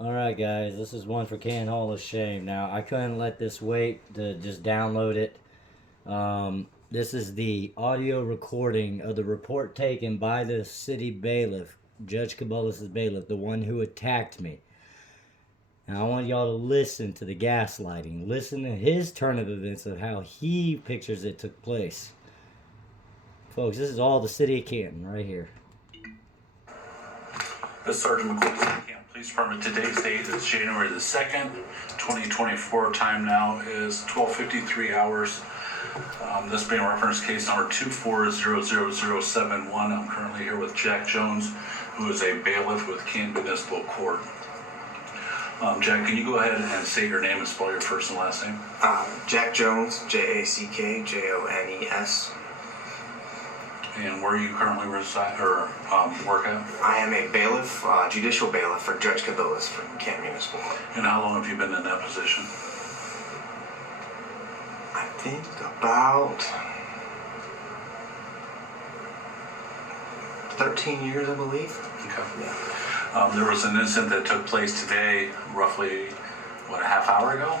Alright guys, this is one for Canton Hall of Shame. Now, I couldn't let this wait to just download it. This is the audio recording of the report taken by the city bailiff, Judge Bullsh's bailiff, the one who attacked me. Now, I want y'all to listen to the gaslighting. Listen to his turn of events of how he pictures it took place. Folks, this is all the city of Canton right here. This is Sergeant McCoy, Canton Police Department. Today's date is January the 2nd, 2024. Time now is 12:53 hours. This being reference case number 2400071. I'm currently here with Jack Jones, who is a bailiff with Canton Municipal Court. Jack, can you go ahead and say your name and spell your first and last name? Jack Jones, Jackjones. And where you currently reside or work at? I am a bailiff, judicial bailiff for Judge Bullsh for Canton Municipal Court. And how long have you been in that position? I think about 13 years, I believe. Okay. Yeah. There was an incident that took place today, roughly, what, a half hour ago?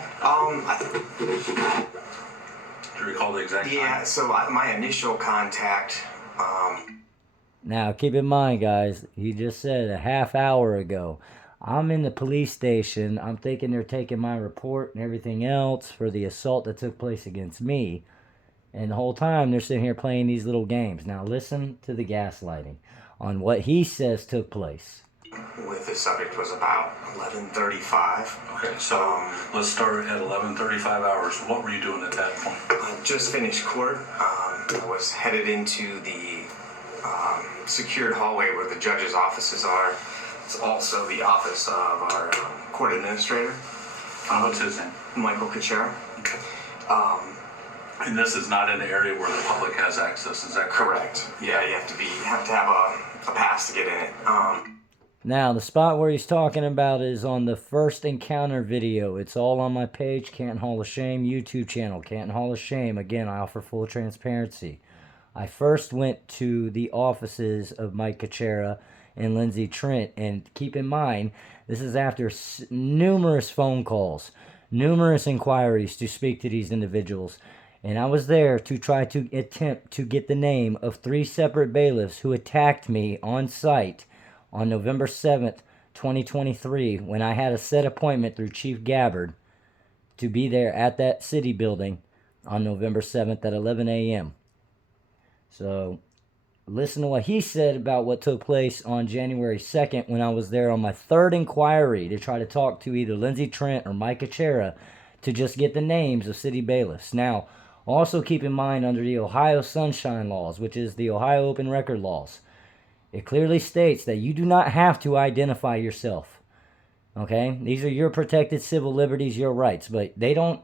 Do you recall the exact time? Yeah, so my initial contact... Now, keep in mind, guys, he just said a half hour ago. I'm in the police station. I'm thinking they're taking my report and everything else for the assault that took place against me. And the whole time, they're sitting here playing these little games. Now, listen to the gaslighting on what he says took place. With the subject was about 11:35. Okay, so let's start at 11:35 hours. What were you doing at that point? I just finished court. I was headed into the secured hallway where the judge's offices are. It's also the office of our court administrator. What's his name? Michael Kachera. Okay. And this is not in the area where the public has access, is that correct? Correct. Yeah, you have to have a pass to get in it. Now, the spot where he's talking about is on the first encounter video. It's all on my page, Canton Hall of Shame YouTube channel, Canton Hall of Shame. Again, I offer full transparency. I first went to the offices of Mike Kachera and Lindsay Trent, and keep in mind, this is after numerous phone calls, numerous inquiries to speak to these individuals, and I was there to try to attempt to get the name of 3 separate bailiffs who attacked me on site on November 7th, 2023, when I had a set appointment through Chief Gabbard to be there at that city building on November 7th at 11 a.m. So, listen to what he said about what took place on January 2nd when I was there on my 3rd inquiry to try to talk to either Lindsay Trent or Mike Kachera to just get the names of city bailiffs. Now, also keep in mind under the Ohio Sunshine Laws, which is the Ohio Open Record Laws, it clearly states that you do not have to identify yourself. Okay? These are your protected civil liberties, your rights, but they don't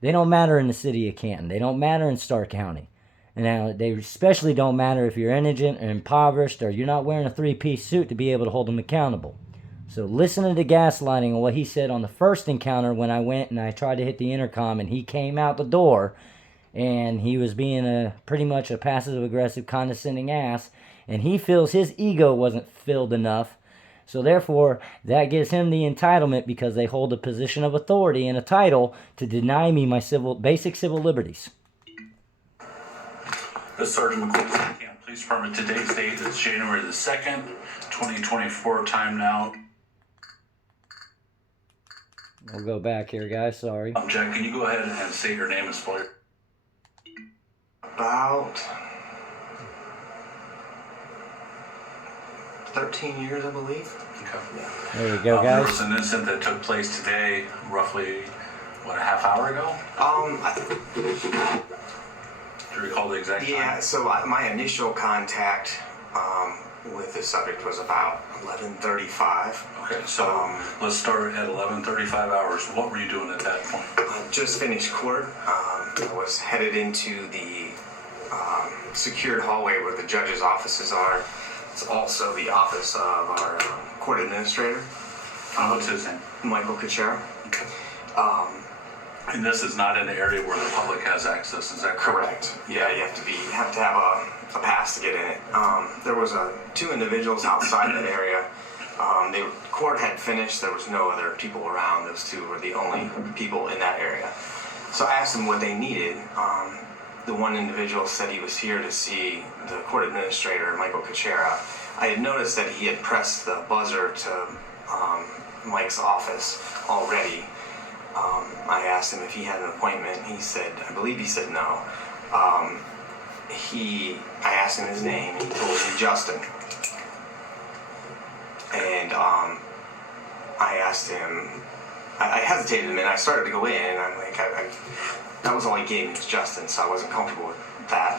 matter in the city of Canton. They don't matter in Stark County. And now, they especially don't matter if you're indigent or impoverished or you're not wearing a 3-piece suit to be able to hold them accountable. So listen to the gaslighting on what he said on the first encounter when I went and I tried to hit the intercom and he came out the door and he was being pretty much a passive-aggressive, condescending ass, and he feels his ego wasn't filled enough. So therefore, that gives him the entitlement because they hold a position of authority and a title to deny me my basic civil liberties. This is Sergeant McCoy, Canton Police Department. Today's date is January the 2nd, 2024. Time now. We'll go back here, guys. Sorry. Jack, can you go ahead and say your name and spell your... About 13 years, I believe. Okay. Yeah. There we go, There guys. was an incident that took place today, roughly, what, a half hour ago? Do you recall the exact time? Yeah, so my initial contact with the subject was about 11:35. Okay, so let's start at 11:35 hours. What were you doing at that point? I just finished court. I was headed into the secured hallway where the judge's offices are. It's also the office of our court administrator. What's his name? Michael Kachera. Okay. And this is not in the area where the public has access, is that correct? Correct. Yeah, you have to have a pass to get in it. There was 2 individuals outside that area. They court had finished. There was no other people around. Those two were the only people in that area. So I asked them what they needed. The one individual said he was here to see the court administrator, Michael Kuchera. I had noticed that he had pressed the buzzer to Mike's office already. I asked him if he had an appointment. He said, I believe he said no. I asked him his name, and he told me Justin. And I asked him, I hesitated a minute. I started to go in, and I'm like, that was all he gave me was Justin, so I wasn't comfortable with that.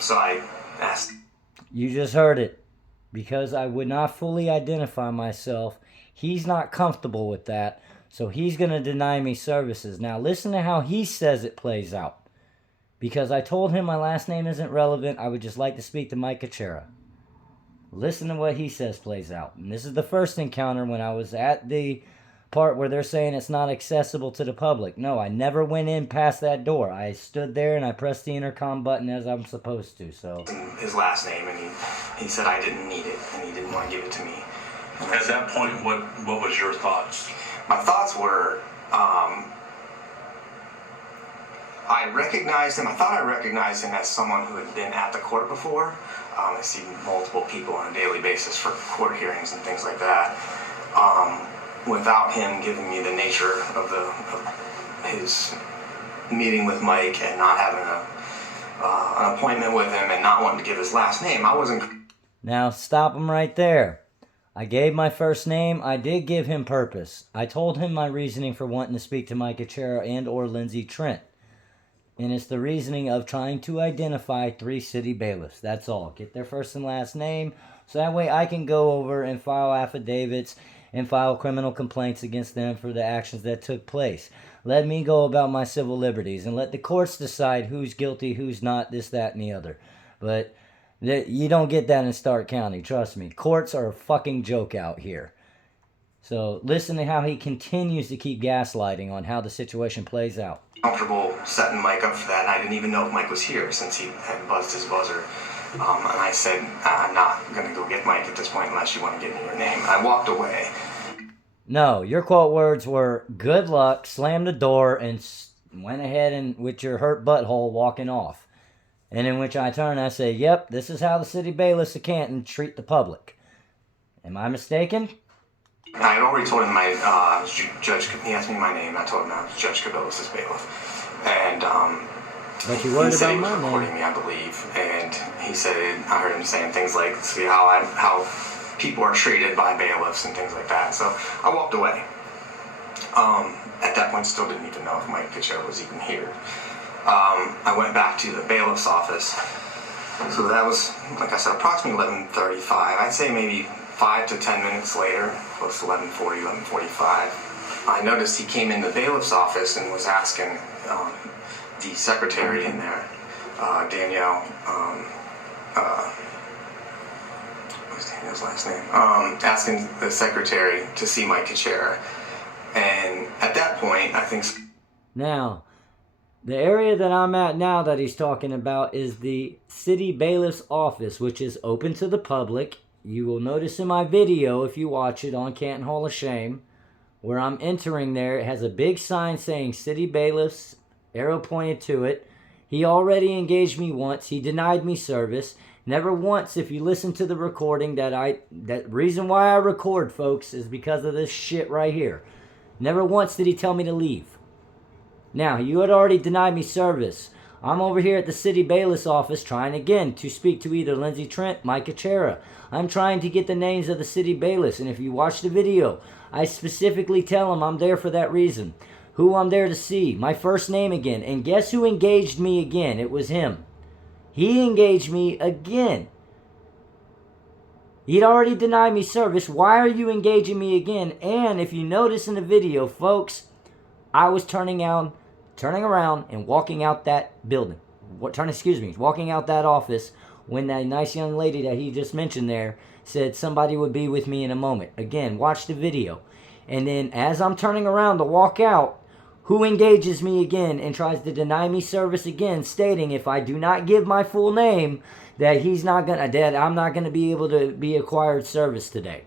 So I asked. You just heard it. Because I would not fully identify myself, he's not comfortable with that, so he's going to deny me services. Now listen to how he says it plays out. Because I told him my last name isn't relevant, I would just like to speak to Mike Kuchera. Listen to what he says plays out. And this is the first encounter when I was at the part where they're saying it's not accessible to the public. No, I never went in past that door. I stood there and I pressed the intercom button as I'm supposed to. So his last name, and he said I didn't need it, and he didn't want to give it to me. At that point, what was your thoughts? My thoughts were, I recognized him. I thought I recognized him as someone who had been at the court before. I see multiple people on a daily basis for court hearings and things like that. Without him giving me the nature of his meeting with Mike and not having an appointment with him and not wanting to give his last name, I wasn't. now stop him right there. I gave my first name. I did give him purpose. I told him my reasoning for wanting to speak to Mike Kuchera and or Lindsey Trent. And it's the reasoning of trying to identify 3 city bailiffs. That's all. Get their first and last name. So that way I can go over and file affidavits and file criminal complaints against them for the actions that took place. Let me go about my civil liberties and let the courts decide who's guilty, who's not, this, that, and the other. But you don't get that in Stark County, trust me. Courts are a fucking joke out here. So listen to how he continues to keep gaslighting on how the situation plays out. Comfortable setting Mike up for that, and I didn't even know if Mike was here since he had buzzed his buzzer. And I said, I'm not going to go get Mike at this point unless you want to give me your name. I walked away. No, your quote words were, good luck, slammed the door, and went ahead and with your hurt butthole walking off. And in which I turn and I say, yep, this is how the city bailiffs of Canton treat the public. Am I mistaken? I had already told him Judge. He asked me my name. I told him I was Judge Bailiff's bailiff, and but you worried he said about he was my name. recording me, I believe, and he said I heard him saying things like, "See how people are treated by bailiffs and things like that." So I walked away. At that point, still didn't even know if Mike Kuchera was even here. I went back to the bailiff's office. So that was, like I said, approximately 11:35. I'd say maybe 5 to 10 minutes later, close to 11:40, 11:45, I noticed he came in the bailiff's office and was asking the secretary in there, Danielle, what's Danielle's last name? Asking the secretary to see Mike Kuchera. And at that point, I think... Now, the area that I'm at now that he's talking about is the city bailiff's office, which is open to the public. You will notice in my video, if you watch it on Canton Hall of Shame, where I'm entering there, it has a big sign saying City Bailiffs, arrow pointed to it. He already engaged me once. He denied me service. Never once, if you listen to the recording, that reason why I record, folks, is because of this shit right here. Never once did he tell me to leave. Now, you had already denied me service. I'm over here at the city bailiff's office trying again to speak to either Lindsey Trent, Mike Kuchera. I'm trying to get the names of the city bailiffs, and if you watch the video, I specifically tell them I'm there for that reason. Who I'm there to see, my first name again, and guess who engaged me again? It was him. He engaged me again. He'd already denied me service. Why are you engaging me again? And if you notice in the video, folks, I was turning around and walking out that building. Walking out that office when that nice young lady that he just mentioned there said somebody would be with me in a moment. Again, watch the video. And then as I'm turning around to walk out, who engages me again and tries to deny me service again, stating if I do not give my full name, that I'm not gonna be able to be acquired service today.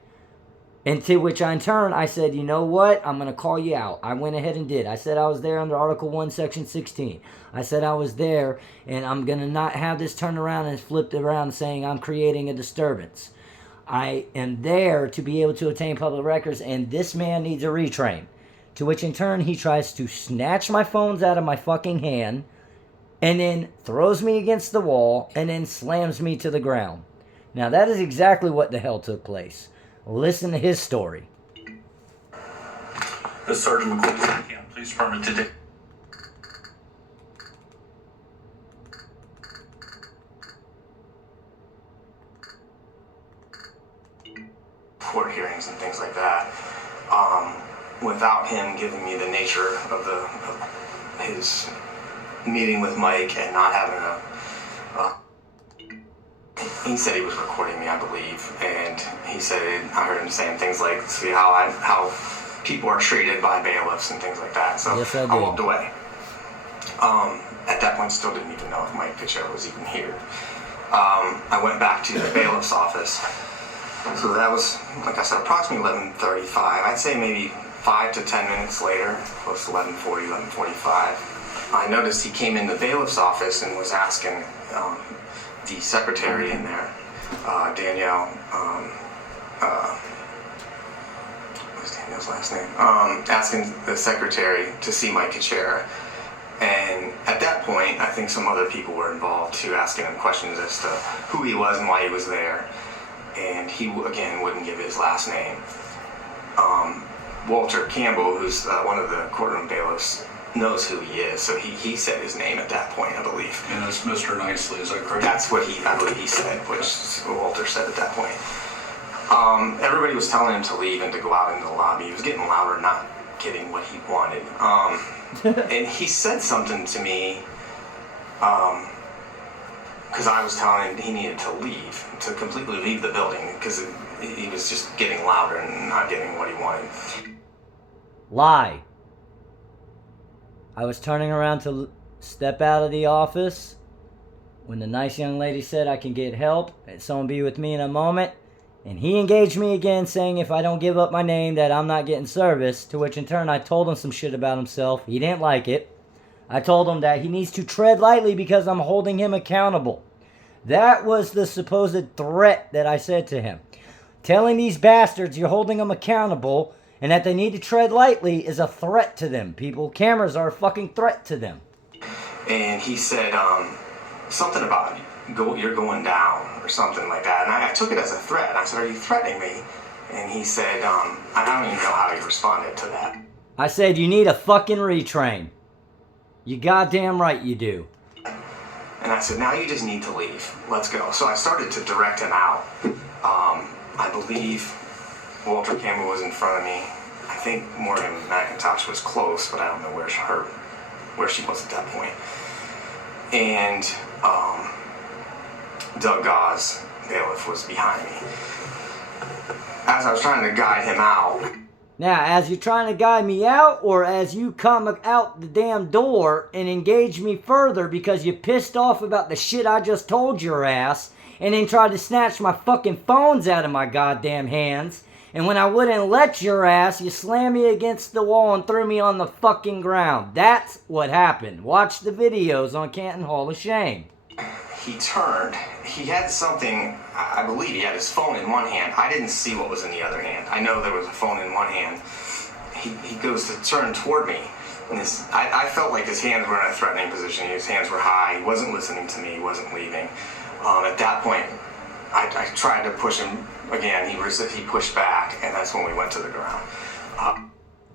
And to which in turn, I said, you know what? I'm going to call you out. I went ahead and did. I said I was there under Article 1, Section 16. I said I was there, and I'm going to not have this turned around and flipped around saying I'm creating a disturbance. I am there to be able to obtain public records, and this man needs a retrain. To which in turn, he tries to snatch my phones out of my fucking hand, and then throws me against the wall, and then slams me to the ground. Now, that is exactly what the hell took place. Listen to his story. This Sergeant McCoy, Canton Police Department today. Court hearings and things like that. Without him giving me the nature of his meeting with Mike and not having he said he was recording me, I believe, and he said I heard him saying things like, "See how people are treated by bailiffs and things like that." So yes, I walked away. At that point, still didn't even know if Mike Fitzgerald was even here. I went back to the bailiff's office. So that was, like I said, approximately 11:35. I'd say maybe 5 to 10 minutes later, close to 11:40, 11:45. I noticed he came in the bailiff's office and was asking the secretary in there, Danielle, what's Danielle's last name? Asking the secretary to see Mike Kuchera. And at that point, I think some other people were involved too, asking him questions as to who he was and why he was there. And he, again, wouldn't give his last name. Walter Campbell, who's one of the courtroom bailiffs, knows who he is, so he said his name at that point, I believe. And it's Mr. Nicely, is that correct? That's what I believe he said, which Walter said at that point. Everybody was telling him to leave and to go out into the lobby. He was getting louder, not getting what he wanted. And he said something to me, because I was telling him he needed to leave, to completely leave the building, because he was just getting louder and not getting what he wanted. Lie. I was turning around to step out of the office when the nice young lady said I can get help and someone be with me in a moment. And he engaged me again saying if I don't give up my name that I'm not getting service, to which in turn I told him some shit about himself. He didn't like it. I told him that he needs to tread lightly because I'm holding him accountable. That was the supposed threat that I said to him. Telling these bastards you're holding them accountable and that they need to tread lightly is a threat to them. People, cameras are a fucking threat to them. And he said something about you're going down or something like that. And I took it as a threat. And I said, "Are you threatening me?" And he said, I don't even know how he responded to that. I said, you need a fucking retrain. You goddamn right you do. And I said, now you just need to leave. Let's go. So I started to direct him out. I believe Walter Campbell was in front of me. I think Morgan McIntosh was close, but I don't know where she was at that point. And Doug Gauze, bailiff, was behind me. As I was trying to guide him out. Now, as you're trying to guide me out, or as you come out the damn door and engage me further because you're pissed off about the shit I just told your ass, and then tried to snatch my fucking phones out of my goddamn hands, and when I wouldn't let your ass, you slammed me against the wall and threw me on the fucking ground. That's what happened. Watch the videos on Canton Hall of Shame. He turned. He had something, I believe he had his phone in one hand. I didn't see what was in the other hand. I know there was a phone in one hand. He goes to turn toward me. And I felt like his hands were in a threatening position. His hands were high. He wasn't listening to me. He wasn't leaving. At that point, I tried to push him again. He pushed back, and that's when we went to the ground.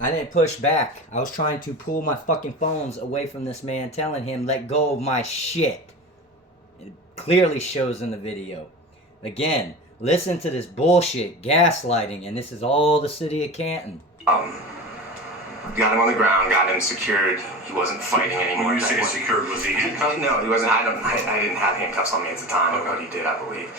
I didn't push back. I was trying to pull my fucking phones away from this man, telling him, let go of my shit. It clearly shows in the video. Again, listen to this bullshit, gaslighting, and this is all the city of Canton. Got him on the ground, got him secured. He wasn't fighting anymore. When you say secured, was he handcuffed? No, he wasn't. I didn't have handcuffs on me at the time, Okay. but he did, I believe.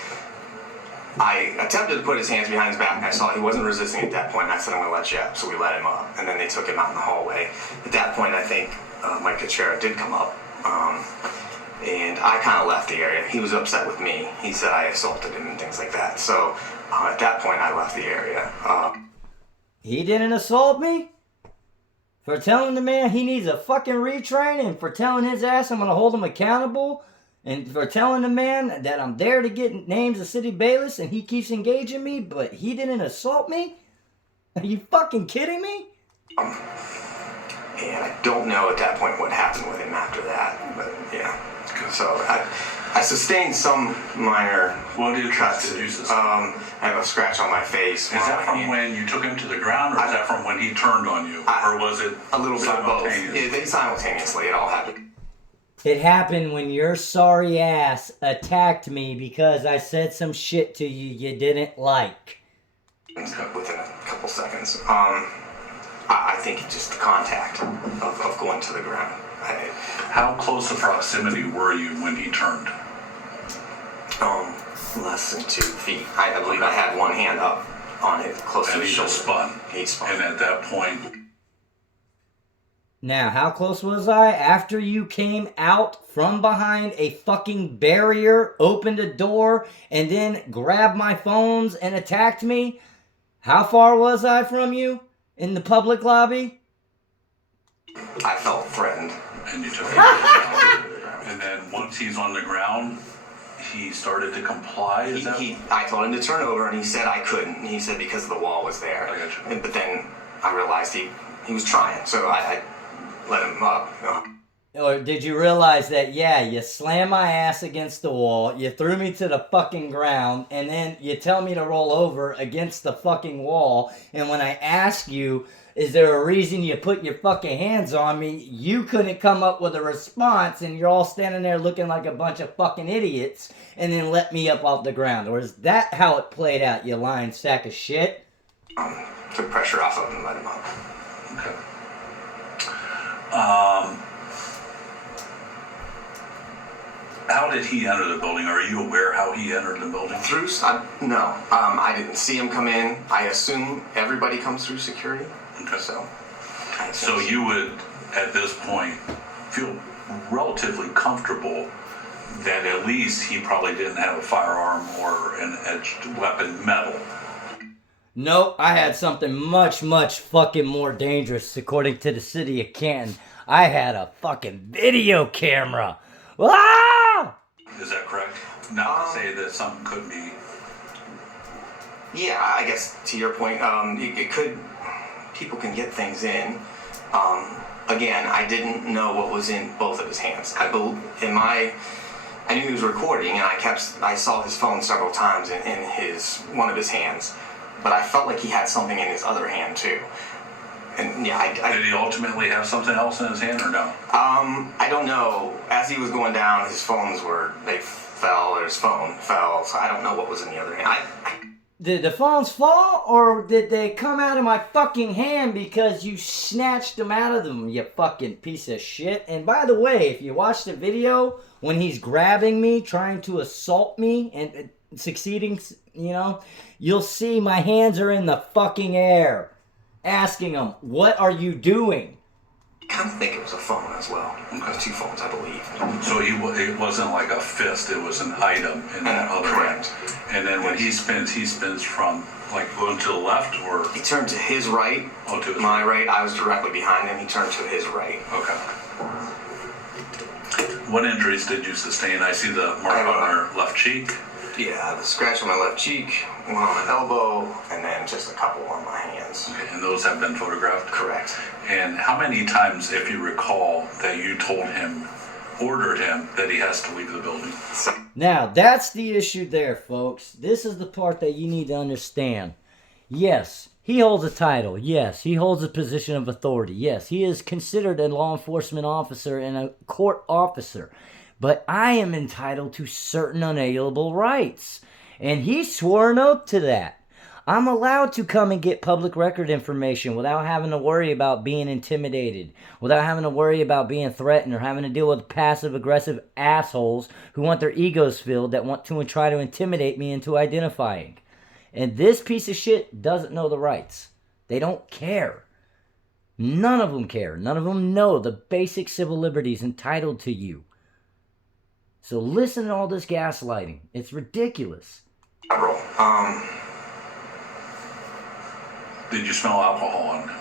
I attempted to put his hands behind his back, and I saw he wasn't resisting at that point, and I said, I'm going to let you up, so we let him up. And then they took him out in the hallway. At that point, I think Mike Kuchera did come up, and I kind of left the area. He was upset with me. He said I assaulted him and things like that. So at that point, I left the area. He didn't assault me? For telling the man he needs a fucking retrain, and for telling his ass I'm gonna hold him accountable, and for telling the man that I'm there to get names of city bailiffs and he keeps engaging me, but he didn't assault me? Are you fucking kidding me? And I don't know at that point what happened with him after that, but yeah. So I sustained some minor cuts. Did you sustain? I have a scratch on my face. Is that from when you took him to the ground, or is that from when he turned on you? Or was it a little bit of both? simultaneous? Simultaneously, it all happened. It happened when your sorry ass attacked me because I said some shit to you you didn't like. Within a couple seconds. I think just the contact of going to the ground. How close a proximity were you when he turned? Less than 2 feet. I believe I had one hand up on it, close to And his he shoulder. just spun. He spun. And at that point, Now, how close was I? After you came out from behind a fucking barrier, opened a door, and then grabbed my phones and attacked me? How far was I from you in the public lobby? I felt threatened. and you took him to the ground. And then once he's on the ground, he started to comply. Is that? I told him to turn over, and he said I couldn't. And he said because the wall was there. I got you. But then I realized he was trying, so I let him up. You know. Or did you realize that, yeah, you slammed my ass against the wall, you threw me to the fucking ground, and then you tell me to roll over against the fucking wall, and when I ask you, is there a reason you put your fucking hands on me, you couldn't come up with a response, and you're all standing there looking like a bunch of fucking idiots, and then let me up off the ground? Or is that how it played out, you lying sack of shit? Took pressure off of him and let him up. Okay. How did he enter the building? Are you aware how he entered the building? No. I didn't see him come in. I assume everybody comes through security. Okay. So you would, at this point, feel relatively comfortable that at least he probably didn't have a firearm or an edged weapon, metal. Nope, I had something much, much fucking more dangerous, according to the city of Canton. I had a fucking video camera. Ah! Is that correct? Not to say that something couldn't be. Yeah, I guess to your point, it could. People can get things in. Again, I didn't know what was in both of his hands. I knew he was recording, and I saw his phone several times in one of his hands, but I felt like he had something in his other hand too. And yeah, Did he ultimately have something else in his hand or no? I don't know. As he was going down, his phone fell, so I don't know what was in the other hand. Did the phones fall, or did they come out of my fucking hand because you snatched them out of them, you fucking piece of shit? And by the way, if you watch the video when he's grabbing me, trying to assault me, and succeeding, you'll see my hands are in the fucking air. Asking him, what are you doing? I kind of think it was a phone as well. It was 2 phones, I believe. So it wasn't like a fist, it was an item in that other correct. hand. And then when he spins from like going to the left or? He turned to his right. Oh, to his my right. I was directly behind him. He turned to his right. Okay. What injuries did you sustain? I see the mark on your left cheek. Yeah, I have a scratch on my left cheek, one on my elbow, and then just a couple on my hands. Okay, and those have been photographed? Correct. And how many times, if you recall, that you ordered him that he has to leave the building? Now, that's the issue there, folks. This is the part that you need to understand. Yes, he holds a title. Yes, he holds a position of authority. Yes, he is considered a law enforcement officer and a court officer. But I am entitled to certain unalienable rights. And he swore an oath to that. I'm allowed to come and get public record information without having to worry about being intimidated, without having to worry about being threatened or having to deal with passive-aggressive assholes who want their egos filled that want to and try to intimidate me into identifying. And this piece of shit doesn't know the rights. They don't care. None of them care. None of them know the basic civil liberties entitled to you. So listen to all this gaslighting. It's ridiculous. Did you smell alcohol on him?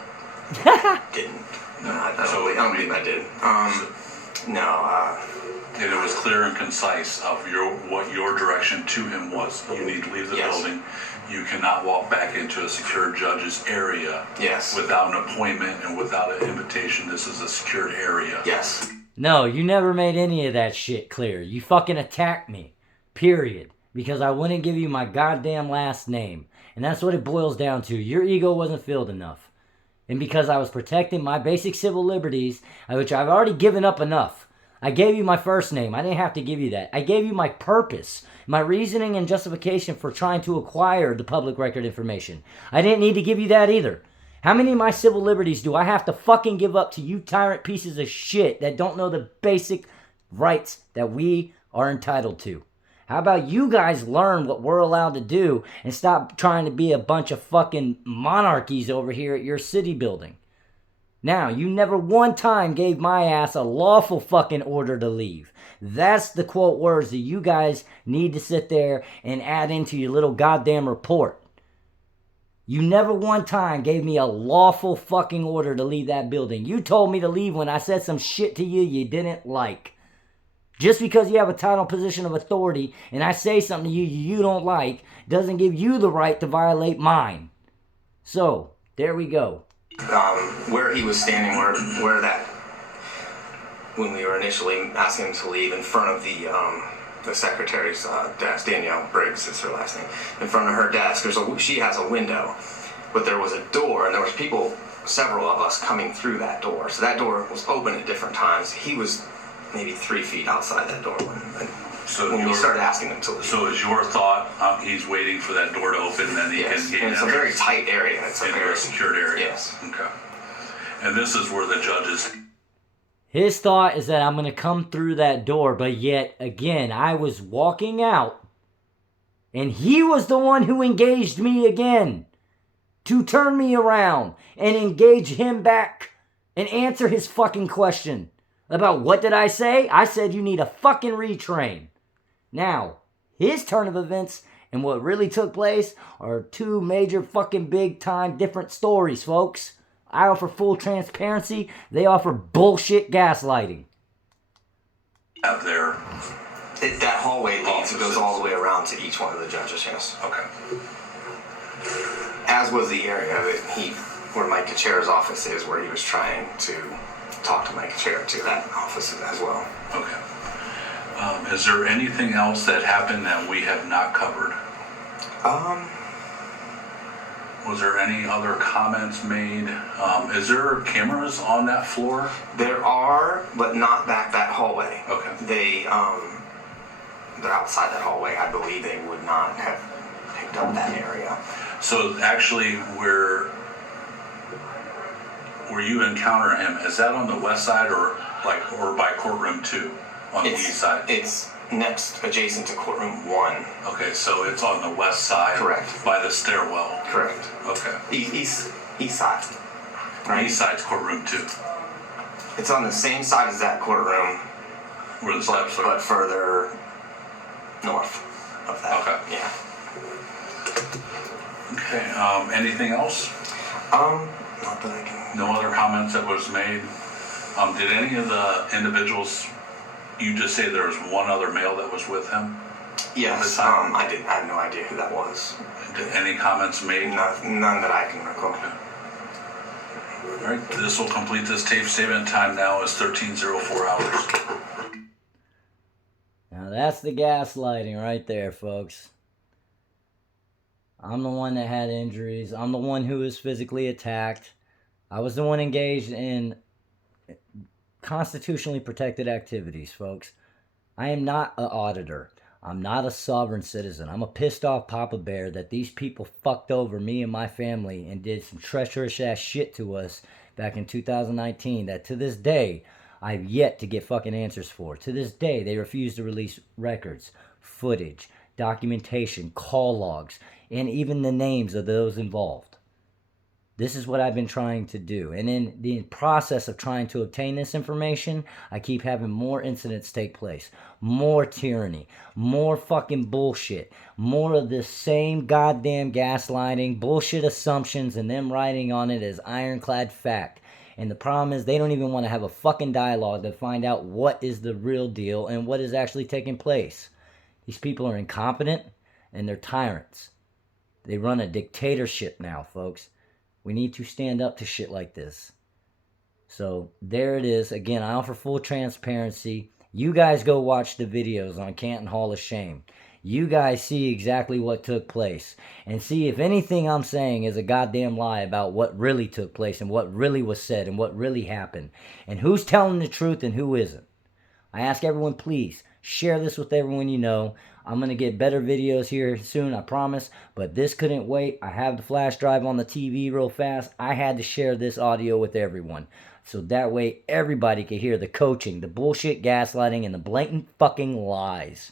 Didn't. No, I don't believe I did. No. And it was clear and concise of what your direction to him was. You need to leave the building. You cannot walk back into a secure judge's area without an appointment and without an invitation. This is a secured area. Yes. No, you never made any of that shit clear. You fucking attacked me. Period. Because I wouldn't give you my goddamn last name. And that's what it boils down to. Your ego wasn't filled enough. And because I was protecting my basic civil liberties, which I've already given up enough. I gave you my first name. I didn't have to give you that. I gave you my purpose, my reasoning and justification for trying to acquire the public record information. I didn't need to give you that either. How many of my civil liberties do I have to fucking give up to you tyrant pieces of shit that don't know the basic rights that we are entitled to? How about you guys learn what we're allowed to do and stop trying to be a bunch of fucking monarchies over here at your city building? Now, you never one time gave my ass a lawful fucking order to leave. That's the quote words that you guys need to sit there and add into your little goddamn report. You never one time gave me a lawful fucking order to leave that building. You told me to leave when I said some shit to you didn't like. Just because you have a title position of authority and I say something to you don't like doesn't give you the right to violate mine. So, there we go. Where he was standing, when we were initially asking him to leave, in front of the secretary's desk, Danielle Briggs is her last name, in front of her desk, she has a window, but there was a door, and there was several of us coming through that door. So that door was open at different times. He was maybe 3 feet outside that door when we started asking him to leave. So is your thought, he's waiting for that door to open and then he can gain it's a very tight area. It's a very secured area. Yes. Okay. And this is where the judges... His thought is that I'm going to come through that door, but yet, again, I was walking out, and he was the one who engaged me again to turn me around and engage him back and answer his fucking question about what did I say? I said you need a fucking retrain. Now, his turn of events and what really took place are two major fucking big time different stories, folks. I offer full transparency. They offer bullshit gaslighting. Out there. That hallway leads, it goes all the way around to each one of the judges, yes. Okay. As was the area where Mike Kachair's office is, where he was trying to talk to Mike Kachair to that office as well. Okay. Is there anything else that happened that we have not covered? Was there any other comments made? Is there cameras on that floor? There are, but not back that hallway. Okay. They're outside that hallway. I believe they would not have picked up that area. So actually, where you encounter him, is that on the west side or by courtroom 2 on the east side? It's next, adjacent to courtroom 1. Okay, so it's on the west side. Correct. By the stairwell. Correct. Okay. East side. Right? East side's courtroom 2. It's on the same side as that courtroom, Where the steps are. but further north of that. Okay. Yeah. Okay. Anything else? Not that I can. No other comments that was made? Did any of the individuals, you just say there was one other male that was with him? Yes, I have no idea who that was. Did any comments made? None that I can recall. Okay. All right, this will complete this tape statement. Time now is 13:04 hours. Now that's the gaslighting right there, folks. I'm the one that had injuries. I'm the one who was physically attacked. I was the one engaged in constitutionally protected activities, folks. I am not an auditor. I'm not a sovereign citizen. I'm a pissed off Papa Bear that these people fucked over me and my family and did some treacherous ass shit to us back in 2019 that to this day I've yet to get fucking answers for. To this day they refuse to release records, footage, documentation, call logs, and even the names of those involved. This is what I've been trying to do. And in the process of trying to obtain this information, I keep having more incidents take place. More tyranny. More fucking bullshit. More of this same goddamn gaslighting, bullshit assumptions, and them writing on it as ironclad fact. And the problem is they don't even want to have a fucking dialogue to find out what is the real deal and what is actually taking place. These people are incompetent and they're tyrants. They run a dictatorship now, folks. We need to stand up to shit like this. So there it is. Again, I offer full transparency. You guys go watch the videos on Canton Hall of Shame. You guys see exactly what took place. And see if anything I'm saying is a goddamn lie about what really took place and what really was said and what really happened. And who's telling the truth and who isn't. I ask everyone, please, share this with everyone you know. I'm going to get better videos here soon, I promise. But this couldn't wait. I have the flash drive on the TV real fast. I had to share this audio with everyone. So that way everybody could hear the coaching, the bullshit gaslighting, and the blatant fucking lies.